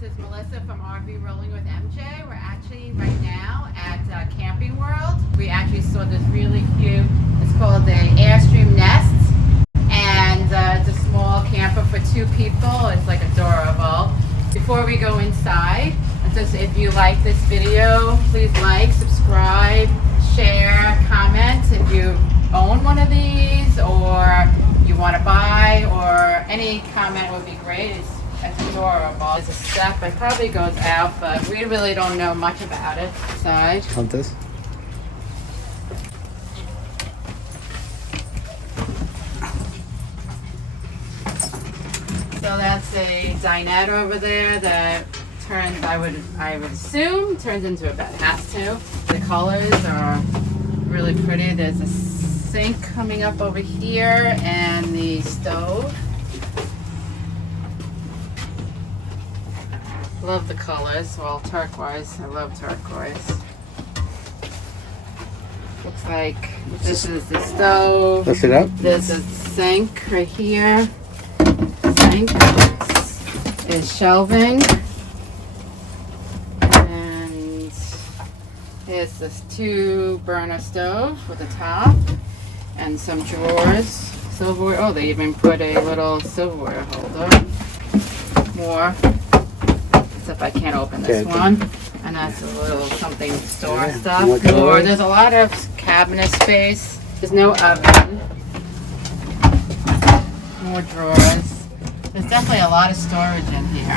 This is Melissa from RV Rolling with MJ. We're actually right now at Camping World. We actually saw this really cute, it's called the Airstream Nest. And it's a small camper for 2 people. It's like adorable. Before we go inside, just if you like this video, please like, subscribe, share, comment if you own one of these or you want to buy, or any comment would be great. It's adorable. There's a step, it probably goes out, but we really don't know much about it. Side. Count this. So that's a dinette over there that turns, I would assume, turns into a bed. It has to. The colors are really pretty. There's a sink coming up over here and the stove. Love the colors. Well, turquoise. I love turquoise. Looks like this is the stove. Lift it up. There's a sink right here. Sink is shelving. And here's this 2-burner stove with a top and some drawers. Silverware. Oh, they even put a little silverware holder. More. Except I can't open this one. And that's a little something to store stuff. More. There's a lot of cabinet space. There's no oven. More drawers. There's definitely a lot of storage in here.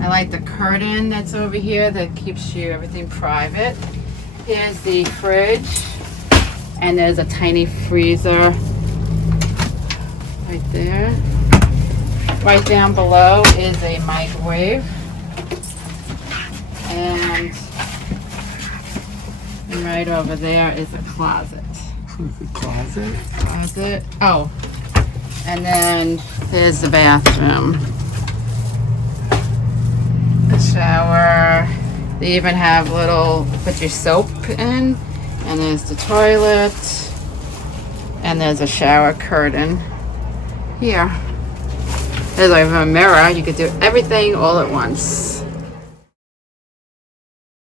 I like the curtain that's over here that keeps you everything private. Here's the fridge. And there's a tiny freezer right there. Right down below is a microwave. And right over there is a closet. Closet. Oh, and then there's the bathroom. The shower. They even have little, put your soap in. And there's the toilet. And there's a shower curtain here. There's like a mirror. You could do everything all at once.